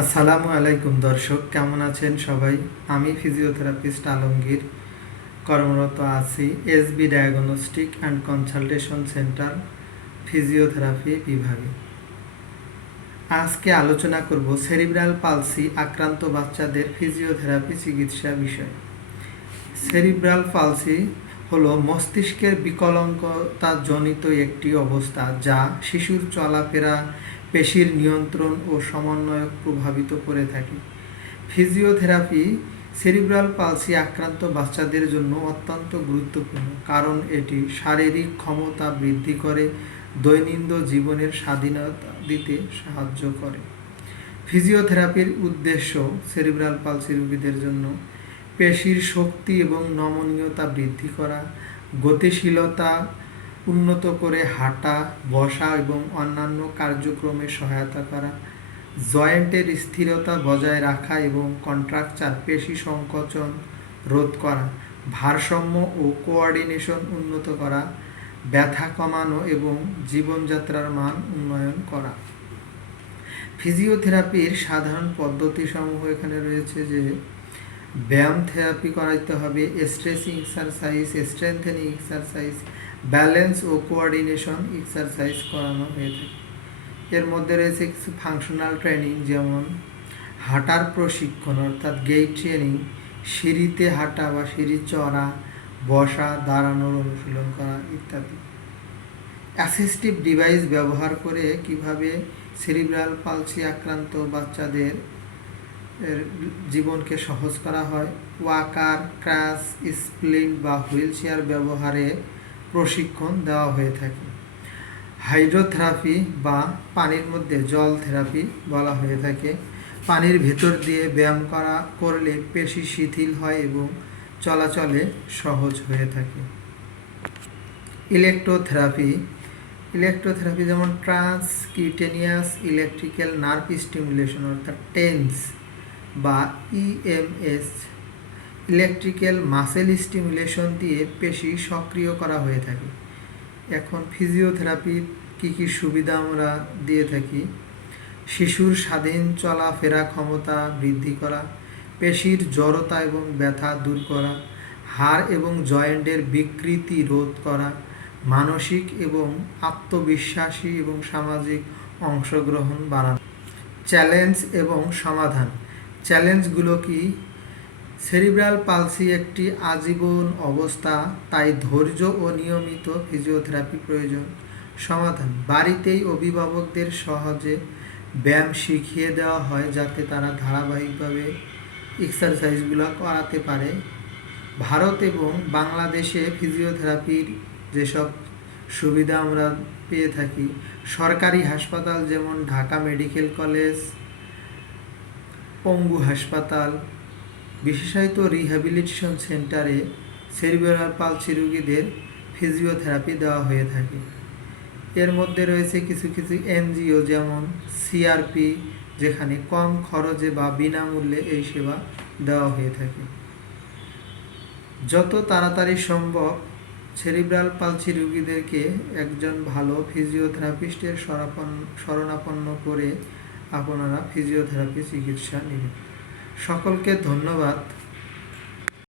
আসসালামু আলাইকুম দর্শক, কেমন আছেন সবাই? আমি ফিজিওথেরাপিস্ট আলমগীর। কর্মরত আছি SB diagnostic and consultation centre physiotherapy বিভাগে। আজকে আলোচনা করব সেরিব্রাল পালসি আক্রান্ত বাচ্চাদের ফিজিওথেরাপি চিকিৎসা বিষয়। সেরিব্রাল পালসি হলো মস্তিষ্কের বিকলাঙ্গতা জনিত একটি অবস্থা যা শিশুর চলাফেরা পেশির নিয়ন্ত্রণ ও সমন্বয়ক প্রভাবিত করে থাকে। ফিজিওথেরাপি সেরিব্রাল পালসি আক্রান্ত বাচ্চাদের জন্য অত্যন্ত গুরুত্বপূর্ণ, কারণ এটি শারীরিক ক্ষমতা বৃদ্ধি করে, দৈনন্দিন জীবনের স্বাধীনতা দিতে সাহায্য করে। ফিজিওথেরাপির উদ্দেশ্য সেরিব্রাল পালসি রোগীদের জন্য পেশির শক্তি এবং নমনীয়তা বৃদ্ধি করা, গতিশীলতা উন্নত করে হাঁটা, বসা এবং অন্যান্য কার্যক্রমে সহায়তা করা, জয়েন্টের স্থিরতা বজায় রাখা এবং কন্ট্রাকচার পেশি সংকোচন রোধ করা, ভারসাম্য ও কোঅর্ডিনেশন উন্নত করা, ব্যথা কমানো এবং জীবনযাত্রার মান উন্নয়ন করা। ফিজিওথেরাপির সাধারণ পদ্ধতিসমূহ এখানে রয়েছে যে, ব্যায়াম থেরাপি করাইতে হবে, stretching exercise strengthening exercise balance ও কোঅর্ডিনেশন এক্সারসাইজ করানো হয়ে থাকে। এর মধ্যে রয়েছে কিছু ফাংশনাল ট্রেনিং, যেমন হাঁটার প্রশিক্ষণ, অর্থাৎ গেইট ট্রেনিং সিঁড়িতে হাঁটা বা সিঁড়ি চড়া, বসা, দাঁড়ানোর অনুশীলন করা ইত্যাদি। অ্যাসিস্টিভ ডিভাইস ব্যবহার করে কীভাবে সেরিব্রাল পালসি আক্রান্ত বাচ্চাদের জীবনকে সহজ করা হয়, ওয়াকার ক্রাস স্প্লিন বা হুইল চেয়ার ব্যবহারে প্রশিক্ষণ দেওয়া হয়ে থাকে। হাইড্রোথেরাপি বা পানির মধ্যে জল থেরাপি বলা হয়ে থাকে। পানির ভেতর দিয়ে ব্যায়াম করা করলে পেশি শিথিল হয় এবং চলাচলে সহজ হয়ে থাকে। ইলেকট্রোথেরাপি। ইলেকট্রোথেরাপি যেমন ট্রান্সকিউটেনিয়াস ইলেকট্রিক্যাল নার্ভ স্টিমুলেশন অর্থাৎ টেন্স বা ইএমএস ইলেকট্রিক্যাল মাসেল স্টিমুলেশন দিয়ে পেশি সক্রিয় করা হয়ে থাকে। এখন ফিজিওথেরাপির কী কী সুবিধা আমরা দিয়ে থাকি? শিশুর স্বাধীন চলাফেরা ক্ষমতা বৃদ্ধি করা, পেশির জড়তা এবং ব্যথা দূর করা, হাড় এবং জয়েন্টের বিকৃতি রোধ করা, মানসিক এবং আত্মবিশ্বাসী এবং সামাজিক অংশগ্রহণ বাড়ানো। চ্যালেঞ্জ এবং সমাধান। চ্যালেঞ্জগুলো কি? সেরিব্রাল পালসি একটি আজীবন অবস্থা, তাই ধৈর্য ও নিয়মিত ফিজিওথেরাপি প্রয়োজন। সমাধান, বাড়িতেই অভিভাবকদের সহজে ব্যায়াম শিখিয়ে দেওয়া হয় যাতে তারা ধারাবাহিকভাবে এক্সারসাইজগুলো করাতে পারে। ভারত এবং বাংলাদেশে ফিজিওথেরাপির যেসব সুবিধা আমরা পেয়ে থাকি, সরকারি হাসপাতাল যেমন ঢাকা মেডিকেল কলেজ, পঙ্গু হাসপাতাল বিশেষায়িত রিহ্যাবিলিটেশন সেন্টারে সেরিব্রাল পালসি রোগীদের ফিজিওথেরাপি দেওয়া হয়ে থাকে। এর মধ্যে রয়েছে কিছু কিছু এনজিও যেমন সিআরপি যেখানে কম খরচে বা বিনামূল্যে এই সেবা দেওয়া হয়ে থাকে। যত তাড়াতাড়ি সম্ভব সেরিব্রাল পালসি রোগীদেরকে একজন ভালো ফিজিওথেরাপিস্টের শরণাপন্ন করে আপনারা ফিজিওথেরাপি চিকিৎসা নেবেন। সকলকে ধন্যবাদ।